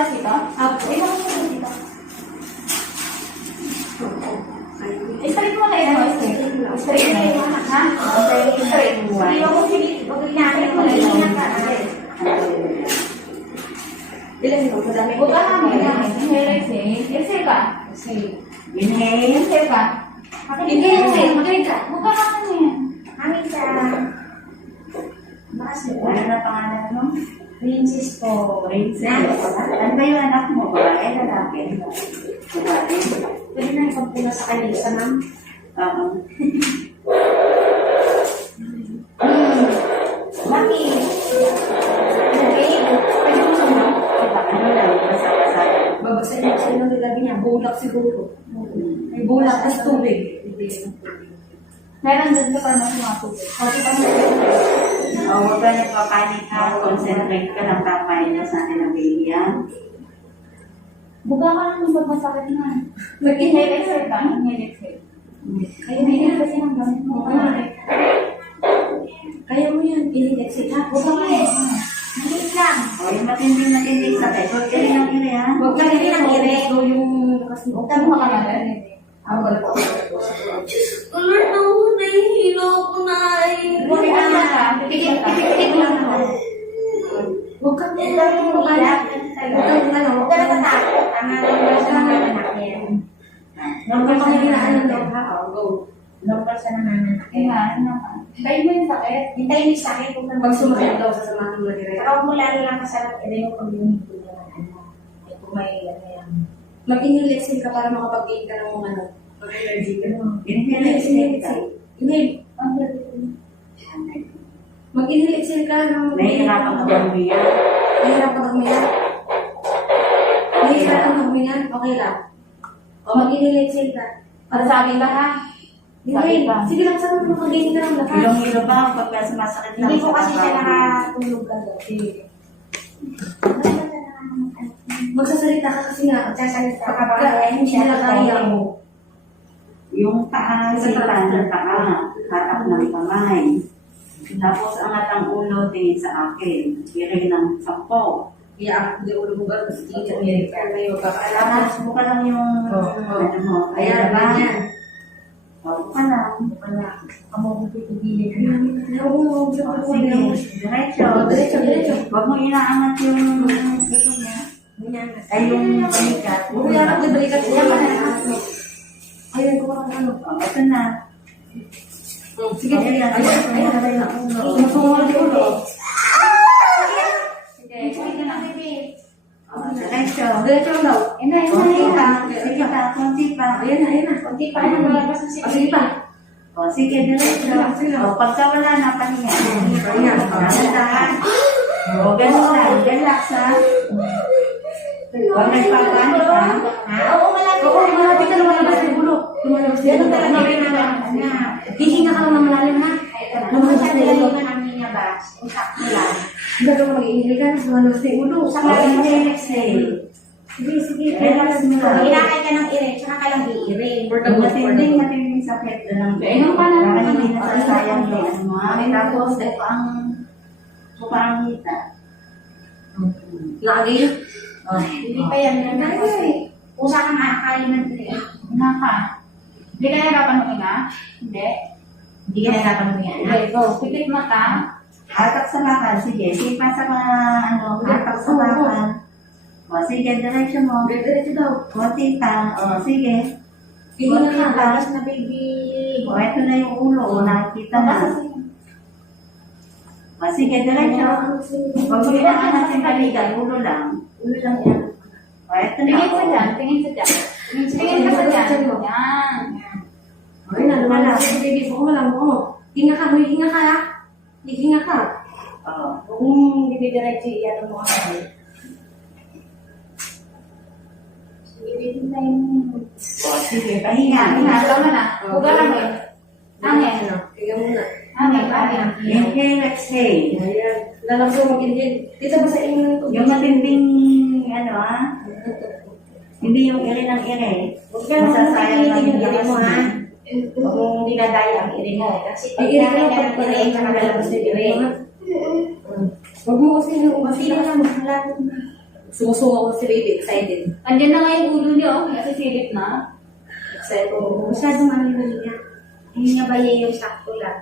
malas dito? Ito mo siya dito. Straight mo na ito. Straight na ito. Ha? Straight. Ayaw mo siya dito. Huwag ginamit mo na ito. Ilan ito? Madami. Huwag ka namin. Inhale, exhale. Exhale ka. Inhale. Exhale ka. Inhale, exhale. Magaling ka. Huwag ka namin. Amin ka. Ano na pangalan mo? Princess po. Princess. Ano ba yung anak mo? Babae, lalaki? Babae. Pwede na ipagpula sa kanila sa ma'am? Oo. Mami. Pwede mo sa ma'am? Ano lang, basa-basa. Babasa niya kasi nung nilagay niya. Bulak siguro. May bulak, tas tubig. Meron dun sa parang mga tubig. Huwag ka nagpapanik ha. Concentrate ka lang papain na sa atin ang baby ha. Buka ka lang pag masakit na. Mag-inhale, exhale ka. Inhale, exhale. Kaya inhale kasi ng gamit mo. Kaya mo yan. Inhale-exhale ha. Buka ka lang. Maliit lang. O, yung matinding sakit. Huwag ka rin ang ire ha. Huwag ka rin ang ire. Huwag ka mo ka lang. Ang wala ko. Lord, no, nahihilo ako na eh. Huwag ka lang. Pikit lang naman. Huwag ka rin ang umiyak. Huwag ka na matakot. Ang anak niya. Normal ka na hinaan ng ha. Go. Normal sa nanananak. Hintayin mo yung sakit. Hintayin yung sakit kung magsumakit daw sa samahan mo rin. Pero mo lalo lang kasarap, ito yung pag-inhibito naman. Ay, kung may yan. Mag-inhale-exhale ka para makapag-gain ka ng ano. Mag-energy ka naman. Inhale-exhale ka. Inhale. Mag-inhale-exhale ka ng... Nahihirapan ka mag-umiyak. Nahihirapan ka mag-umiyak. Nahihirapan ka mag-umiyak. Okay lang. O mag-inhale-exhale ka. Para sa akin ba ha? Hindi. Sige lang, saan mo mag-gain ka ng lakas? Ilong-ilo ba? Pag sumasakit lang. Hindi po kasi siya nakatulog agad. Magsasalita ka kasi nga. Magsasalita ka ba? Kaya hindi siya kaya mo. Yung paa, sipan ng paa, harap ng kamay. Tapos angat ang ulo, tingin sa akin. Kiri ng 10. Kaya hindi ulo mo ba? Kasi tingin ka niya. Kaya kayo kakaalam. Tapos buka lang yung ano mo. Ayan, ganyan. Buka lang. Buka lang. Amo kong pipigilin ka. Oo, Sige, diretso. Diretso. Huwag mo inaangat yung ito mo. Ay, yung balikat. Huwag yan ang nabalikat siya. Ayun ko ang ano. Ito na. Sige, ayun. Susunod yung ulo. Sige na. Diretso. Diretso lang daw. Konti pa. Sige pa, konti pa. Ayan na. Kunti pa na malabas na Sige pa. O, sige, diretso. O, pagka wala na, pahinga. Pahinga. Dahan. O, ganun lang. Relax, ha? Huwag nagpapanik, ha? Oo, malapit ka lumalabas ng ulo. Lumalabas din. Ganun talaga. Hihinga ka lang na malalim, ha? Lumalabas Kasi ng ulo. yung namin niya ba? Isak mo lang. Gagawin mag-iinhil ka, lumalabas ng ulo. O, inhale, exhale. Sige. Relax mo lang. Inakay ka ng ire, tsaka ka lang iire. Matinding sakit na lang. Kainom ka na lang. Baka hindi nasasayang yung ano mo, ha? Tapos, ito ang hita. Nakagil? Hindi pa yan. Usa kang akay ng ire. Naka. Hindi ka nahirapan huminga? Hindi. Hindi ka nahirapan mo yan. Okay, go. Pikit mata. Hatak sa bakal. Sige, sipa sa mga ano, hatak sa bakal. O, sige, diretso mo. Diretso daw. Konti pa. O, sige. Hihinga ka. Labas na baby. O, ito na yung ulo. O, nakikita na. O, sige, diretso. Huwag mo inaangat yung balikat. Ulo lang. Ulo lang yan. O, ito na. Tingin sa dyan. Tingin sa dyan. Tingin ka sa dyan. Yan. Ay, nalumalabas. Baby, buko mo lang, buko mo. Hinga ka, hihinga ka, ha? Hihinga ka. O, Kung didiretso, iyan mo ka. o, sige, pahinga. Tama na. Huwag lang eh. Hangin. Higa muna. Hangin. Inhale, exhale. Ayan. Lalabas mo mag-inhale. Dito ba sa inyo ng tubig? Yung matinding, ano ah, hindi yung ire ng ire. Huwag ka naman Masasayang lang yung ire mo, ha? yung Huwag mong dinadaya ang ire mo. Kasi pag Ire ka nakita lang, ng ire, tsaka lalabas yung ire. Huwag mo kasi yung Hindi na lang, malapit na. Sumusunga ko si baby, excited. Andyan na nga yung ulo niya, oh. Nasisilip na. Excited ko. Masyadong niya. Hindi niya ba yung sakto lang?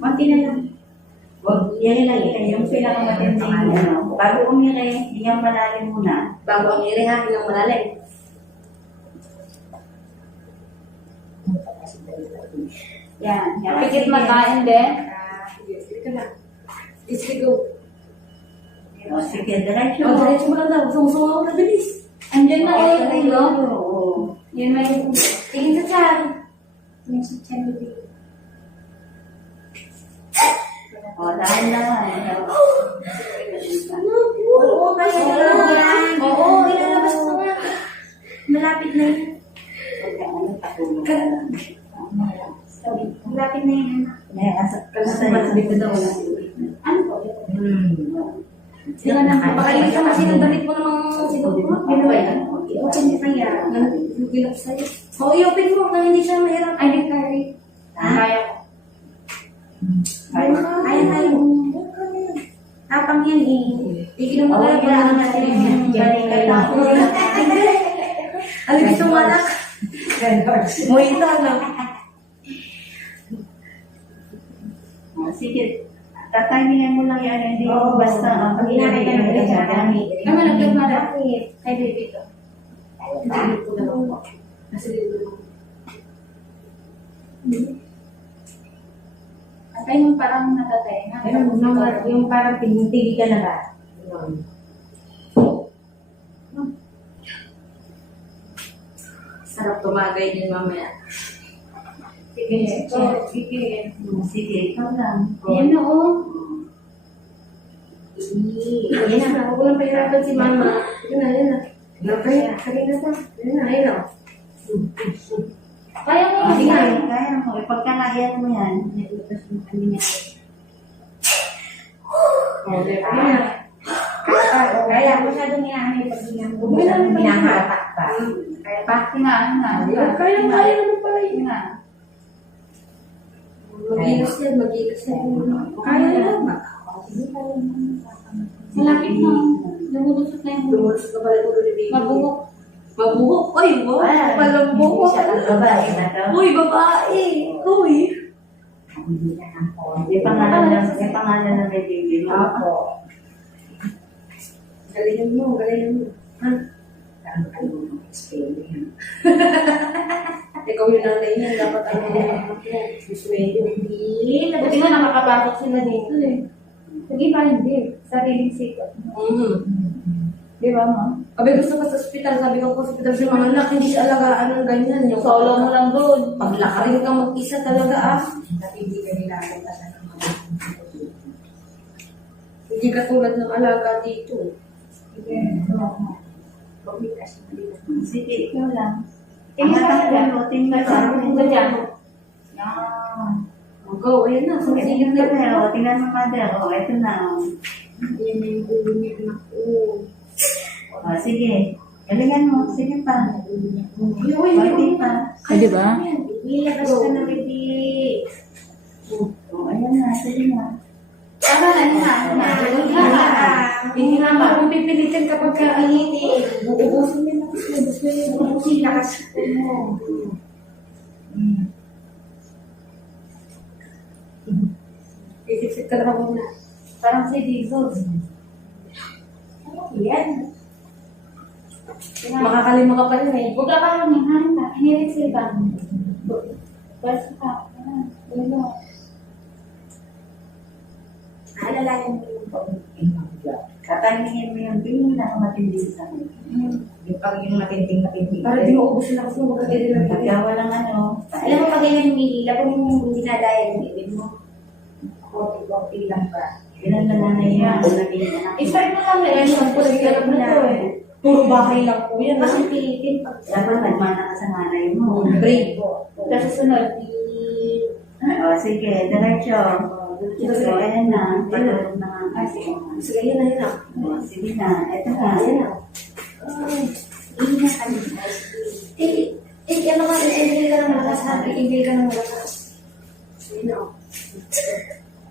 Konti na lang. Huwag yan lang yung pinakamatinding ano. Bago umiri, hingang malalim muna. Bago ang iri ha, hinang malalim. Yan. Yan. Pikit makain din. Sige ka na. Sige, go. O, sige, diretso. O, diretso mo lang daw. Sumusunga ko na bilis. Andyan na nga yung ulo. Oo. Yan na yung ulo. Tingin sa tiyan. Tingin sa tiyan, baby. O, dahil lang. Oo, kaya na yan. Oo, ilalabas ko nga. Malapit na yun. Patulog. Malapit na yun. Sabi ko daw. Ano po? Sila na. Pakalimutan ka kasi ng damit mo namang sinuot mo. Ano ba yan? Okay na kaya. Nagilap sa'yo. Oo, i-open mo nang hindi siya mahirap. Ay, may carry. Kaya ko. Kaya tayo. Tapang yan eh. Ikinom mo kaya wala naman natin. Ano gusto mo anak? Moita na. O, sige. Tatayin mo lang yan. Hindi mo basta. Pag inakay ka na sa kami. Ay, malaglag malapit. Kay baby to. Hindi ko na lang. Kasi dito. At ay yung parang natatay na. Yung parang tingin ka na ba? Sarap tumagay din mamaya. Sige. Sige. Sige, ikaw lang. Ayan na, oh. Ayan na. Huwag ko lang pahirapan si mama. Ayan na, ayan na. Okay, sabi na sa. Ayan na, ayan na. Kaya mo Sige, yan. kaya mo. Pagkanayan mo yan. Oh, ayan na. Kaya masyadong inaanay pag ginagawa. Huwag na lang Minahatak pa. Kaya pa, tinaan na. Kaya naman pala yun. Tina. Mag-ilos yan, mag-ilos yan. Kaya yan. Malapit na. Lumulusot na yung ulo. Lumulusot ka pala yung ulo ni baby. Mabungok. Mabuhok? Ay, wow. Palang buhok. Babae na to. Uy, babae. Uy. May pangalan na may baby mo. Ako. Galingan mo, galingan mo. Ha? Ikaw yung nanay niya, dapat ano mo. Gusto yun. Hindi. Buti nga nakakapasok sila dito eh. Sige pa, hindi. Sariling sikot. Di ba, ma? Sabi gusto ko sa ospital, sabi ko sa ospital sa mga anak, hindi siya alagaan ng ganyan. Yung Solo mo lang doon. paglakarin ka mag-isa talaga ah. Hindi ka nilalang ka sa Hindi katulad ng alaga dito. Sige, ikaw lang. Tingnan ka Ang ulo, tingnan ka. Ganyan. Go, ayan na. Sumisigil na yun. O, tingnan mo, mother. O, ito na. Yan na yung ulo niya, anak ko. O, sige. Galingan mo. Sige pa. Pati pa. Ay, di ba? Ilabas ka na, baby. O, ayan na. Sige na. Tama na. Hindi na ako kung pipilitin kapag kainit. Uubusin mo lang. Uubusin lakas mo. Isip-sip ka na muna. Parang si Jesus. Yan. Makakalima ka pa rin eh. Huwag ka parang yung hanin ka. Hinirit sila. Basta ka. Ano? Alalayan mo yung Tatangingin mo yung tingin na matindi sa akin. yung pag yung matinding-matinding. Para di maubusin ako sa mga kagaya ng Pagka walang ano. Alam mo pag ganyan humihila, kung yung dinadaya yung ibig mo, konti-konti lang ba? Ilan na nanay yan. Naging anak. I-start mo lang na yan. Alam na to eh. Puro bahay lang po yan. Kasi pilitin pag Dapat nagmana ka sa nanay mo. Brave po. Tapos susunod. O, sige. Diretso. So, ayan na. Patulog na nga kasi. Sige, yun na yun na. O, sige na. Ito na. Ayan na. Ina ka na. Ano ka, hindi ka ng malakas ha? Hindi ka ng malakas. Ayun na.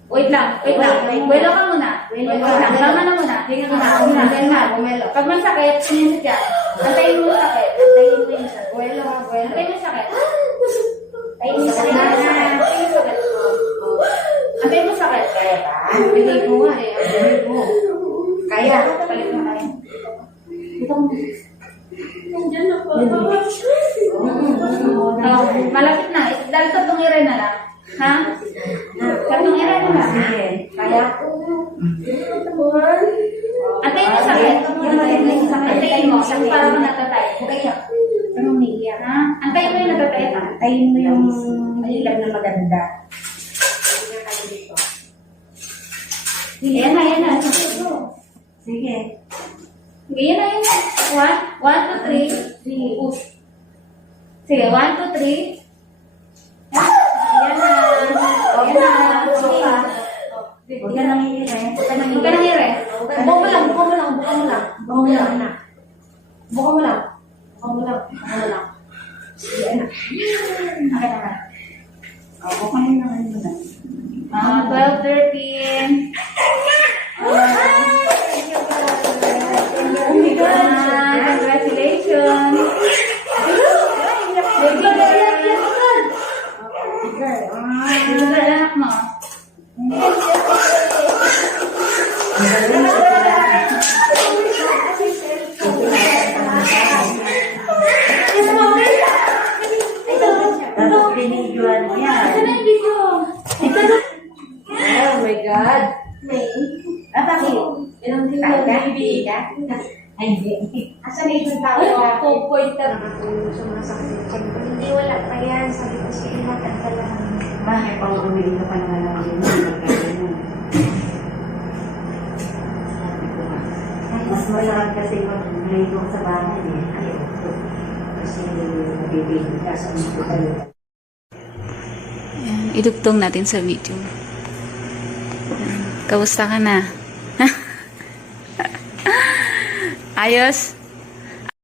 Wait lang. Wait lang. Wait lang ka muna. Wait lang. Tama na muna. Tingnan mo na. Ganyan na. Bumelo. Pag masakit, sinusot yan. Antayin mo sakit. Antayin mo yung sakit. Buelo, buelo. Antayin mo yung sakit. Ay, hindi sa na. Antayin mo yung sakit. Antayin mo sakit. Bibig mo nga eh. Ang bibig mo. Kaya. Palit mo tayo. Dito mo. Nandiyan na po. Malapit na. Dahil tatlong iray na lang. Ha? Tatlong iray na lang. Sige. Kaya? Antayin mo sakit. Antayin mo. Para mo natatay. Ano umiiyak? Ha? Antayin mo yung natatay. Antayin mo yung ilan na maganda. Yan na, yan na. Sige. Yan na, yan na. 1, 2, 3. Push. Sige, 1, 2, 3. Yan na. Yan na. Huwag ka nang iire. Huwag ka nang hire. Buka mo lang, buka mo lang, buka mo lang. Buka mo lang, anak. Buka mo lang. Buka mo lang, buka mo lang. Sige, anak. Nakita ka. Ako kayo na ano na. 12, 13. Oh my God. Congratulations. Ito na anak mo. Tapos binidyoan mo yan. Ito na yung video. Oh my God. At ako, Ilang din Kaya, baby. Ay, hindi. Asan na yung tao Ay, natin? 2.3. Nakatulong sa mga sakit. Sabi ko, hindi, wala pa yan. Sabi ko, sige, matanda lang. bakit pang umili ka pa naman ng yun? Magkakaroon. Mas masarap kasi mag-ligo sa bahay eh. Ayoko. Kasi nabibigil ka sa hospital. Ayan, idugtong natin sa video. Ayan, kamusta ka na? Ayos?